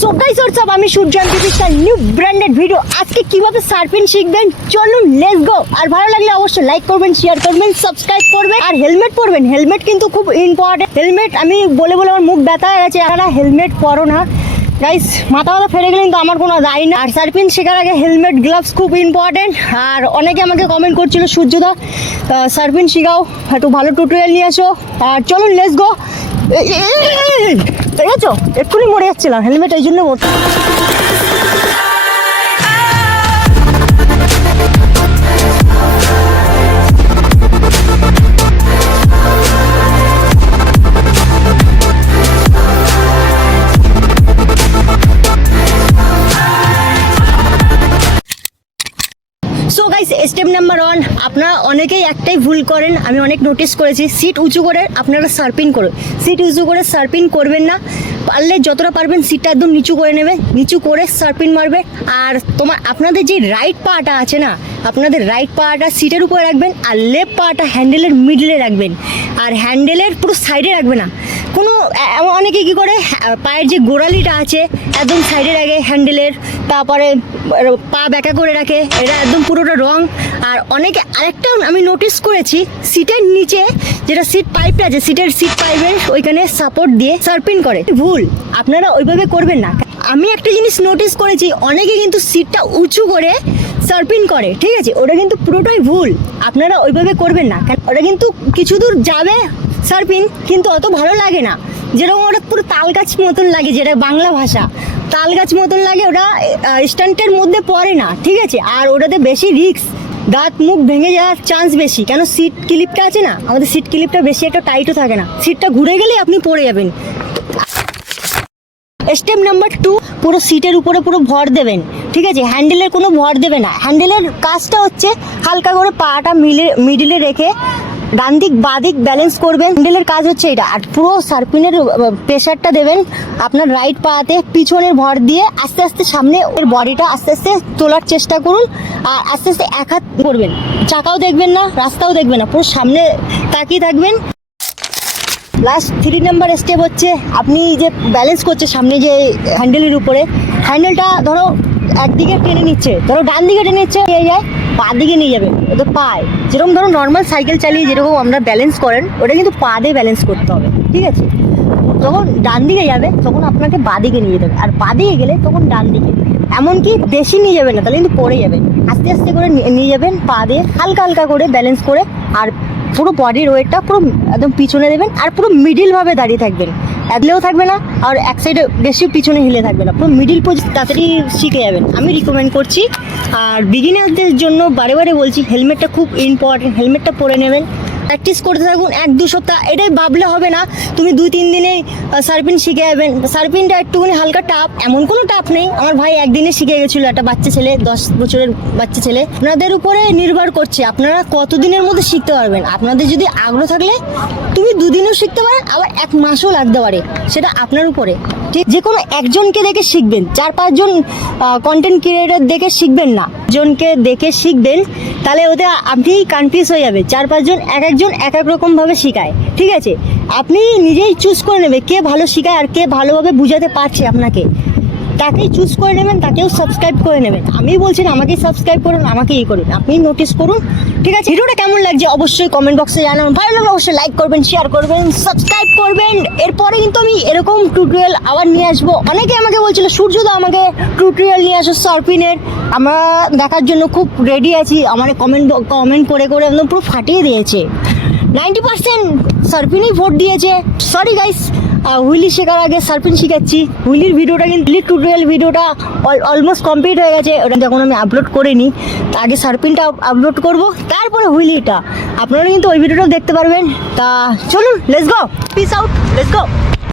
So guys what's up, আমি সূর্যান্ত একটা new branded video. আজকে কিভাবে সার্ফিং শিখবেন চলুন লেটস গো। আর ভালো লাগলে অবশ্যই লাইক করবেন, শেয়ার করবেন, সাবস্ক্রাইব করবেন আর হেলমেট পরবেন। হেলমেট কিন্তু খুব ইম্পর্টেন্ট। হেলমেট আমি বলে বলে আমার মুখ ব্যথা হয়ে গেছে। আপনারা হেলমেট পরো না গাইস, মাথা ফেরে গেলে কিন্তু আমার কোনো দায় না। আর সার্ফিং শেখার আগে হেলমেট গ্লাভস খুব ইম্পর্টেন্ট। আর অনেকে আমাকে কমেন্ট করছিল সূর্যদা সার্ফিং শেখাও, একটু ভালো টিউটোরিয়াল নিয়ে আসো। আর চলুন লেটস গো। ঠিক আছে, এক্ষুনি মরে যাচ্ছিলাম, হেলমেট এই জন্য মরতে। সো গাইস, স্টেপ নাম্বার 1, আপনারা অনেকেই একটাই ভুল করেন, আমি অনেক নোটিস করেছি। সিট উঁচু করে আপনারা সার্ফিং করুন। সিট উঁচু করে সার্ফিং করবেন না, পারলে যতটা পারবেন সিটটা একদম নিচু করে নেবে, নিচু করে সার্ফিং মারবে। আর আপনাদের যে রাইট পাটা আছে না, আপনাদের রাইট পাটা সিটের উপরে রাখবেন আর লেফট পাটা হ্যান্ডেলের মিডলে রাখবেন। আর হ্যান্ডেলের পুরো সাইডে রাখবে না। কোনো অনেকে কী করে পায়ের যে গোড়ালিটা আছে একদম সাইডে রাখে হ্যান্ডেলের, তারপরে পা ব্যাকা করে রাখে, এটা একদম পুরোটা রং। আর অনেকে আরেকটা আমি নোটিস করেছি, সিটের নিচে যেটা সিট পাইপটা আছে, সিটের সিট পাইপের ওইখানে সাপোর্ট দিয়ে সার্ফিং করে। ভুল, আপনারা ওইভাবে করবেন না। আমি একটা জিনিস নোটিস করেছি, অনেকে কিন্তু সিটটা উঁচু করে সার্ফিং করে, ঠিক আছে, ওটা কিন্তু পুরোটাই ভুল। আপনারা ওইভাবে করবেন না, ওটা কিন্তু কিছু দূর যাবে সার্ফিং, কিন্তু অত ভালো লাগে না। যেরকম ওটা পুরো তাল গাছ মতন লাগে, যেটা বাংলা ভাষা তাল গাছ মতন লাগে, ওটা স্ট্যান্ডের মধ্যে পড়ে না, ঠিক আছে। আর ওটাতে বেশি রিস্ক, দাঁত মুখ ভেঙে যাওয়ার চান্স বেশি। কেন সিট ক্লিপটা আছে না, আমাদের সিট ক্লিপটা বেশি একটা টাইটও থাকে না, সিটটা ঘুরে গেলেই আপনি পড়ে যাবেন। স্টেপ নাম্বার 2, পুরো সিটের উপরে পুরো ভর দেবেন, ঠিক আছে, হ্যান্ডেলের কোনো ভর দেবে না। হ্যান্ডেলের কাজটা হচ্ছে হালকা করে পাটা মিডিলে রেখে ডান দিক বাঁ দিক ব্যালেন্স করবেন, হ্যান্ডেলের কাজ হচ্ছে এটা। আর পুরো সার্ফিংয়ের প্রেশারটা দেবেন আপনার রাইট পাতে, পিছনের ভর দিয়ে আস্তে আস্তে সামনে ওর বডিটা আস্তে আস্তে তোলার চেষ্টা করুন। আর আস্তে আস্তে এক হাত করবেন, চাকাও দেখবেন না, রাস্তাও দেখবেন না, পুরো সামনে তাকিয়ে থাকবেন। লাস্ট 3 নাম্বার স্টেপ হচ্ছে, আপনি যে ব্যালেন্স করছে সামনে যে হ্যান্ডেলের উপরে, হ্যান্ডেলটা ধরো একদিকে টেনে নিচ্ছে, ধরো ডান দিকে টেনে নিচ্ছে, নিয়ে যায় পা দিকে নিয়ে যাবে, ওটা পায়। যেরকম ধরো নর্মাল সাইকেল চালিয়ে যেরকম আমরা ব্যালেন্স করেন, ওটা কিন্তু পা দিয়ে ব্যালেন্স করতে হবে, ঠিক আছে। যখন ডান দিকে যাবে তখন আপনাকে বাঁ দিকে নিয়ে যেতে হবে, আর বাঁ দিকে গেলে তখন ডান দিকে। এমনকি বেশি নিয়ে যাবেন না, তাহলে কিন্তু পড়ে যাবেন। আস্তে আস্তে করে নিয়ে যাবেন পা দিয়ে, হালকা হালকা করে ব্যালেন্স করে। আর পুরো বডির ওয়েটটা পুরো একদম পিছনে দেবেন, আর পুরো মিডিলভাবে দাঁড়িয়ে থাকবেন, এদলেও থাকবে না আর এক সাইডে বেশি পিছনে হিলে থাকবে না, পুরো মিডিল পজিশন তাড়াতাড়ি শিখে যাবেন, আমি রিকমেন্ড করছি। আর বিগিনারদের জন্য বারে বারে বলছি, হেলমেটটা খুব ইম্পর্টেন্ট, হেলমেটটা পরে নেবেন। প্র্যাকটিস করতে থাকুন 1-2 সপ্তাহ, এটাই ভাবলে হবে না তুমি 2-3 দিনে সার্ফিং শিখে যাবেন। সার্ফিংটা একটুখানি হালকা টাফ, এমন কোনো টাফ নেই। আমার ভাই একদিনে শিখে গেছিলো, একটা বাচ্চা ছেলে, 10 বছরের বাচ্চা ছেলে। আপনাদের উপরে নির্ভর করছে আপনারা কতদিনের মধ্যে শিখতে পারবেন। আপনাদের যদি আগ্রহ থাকলে তুমি 2 দিনেও শিখতে পারেন, আবার 1 মাসও লাগতে পারে, সেটা আপনার উপরে। ঠিক, যে কোনো একজনকে দেখে শিখবেন, 4-5 জন কন্টেন্ট ক্রিয়েটর দেখে শিখবেন না, জনকে দেখে শিখবেন, তাহলে ওতে আপনি কনফিউজ হয়ে যাবে। 4-5 জন এক একজন এক এক রকমভাবে শেখায়, ঠিক আছে। আপনি নিজেই চুজ করে নেবে কে ভালো শেখায় আর কে ভালোভাবে বুঝাতে পারছে আপনাকে, তাকেই চুজ করে নেবেন, তাকেও সাবস্ক্রাইব করে নেবেন। আমি বলছি না আমাকেই সাবস্ক্রাইব করুন, আমাকেই করুন, আপনি নোটিস করুন, ঠিক আছে। ভিডিওটা কেমন লাগছে অবশ্যই কমেন্ট বক্সে জানাবেন। ভালো লাগলে অবশ্যই লাইক করবেন, শেয়ার করবেন, সাবস্ক্রাইব করবেন। এরপরে কিন্তু আমি এরকম টিউটোরিয়াল আবার নিয়ে আসবো। অনেকে আমাকে বলছিল সূর্যদা আমাকে টিউটোরিয়াল নিয়ে আসো সার্ফিংয়ের, আমরা দেখার জন্য খুব রেডি আছি। আমার কমেন্ট করে করে একদম পুরো ফাটিয়ে দিয়েছে, 90% সার্ফিংই ভোট দিয়েছে। সরি গাইস, হুইলি শেখার আগে সার্ফিং শেখাচ্ছি। হুইলির ভিডিওটা কিন্তু টিউটোরিয়াল ভিডিওটা অলমোস্ট কমপ্লিট হয়ে গেছে, ওটা যখন আমি আপলোড করিনি, আগে সার্ফিংটা আপলোড করব, তারপরে হুইলিটা। আপনারা কিন্তু ওই ভিডিওটাও দেখতে পারবেন। তা চলুন let's go, piece out, let's go.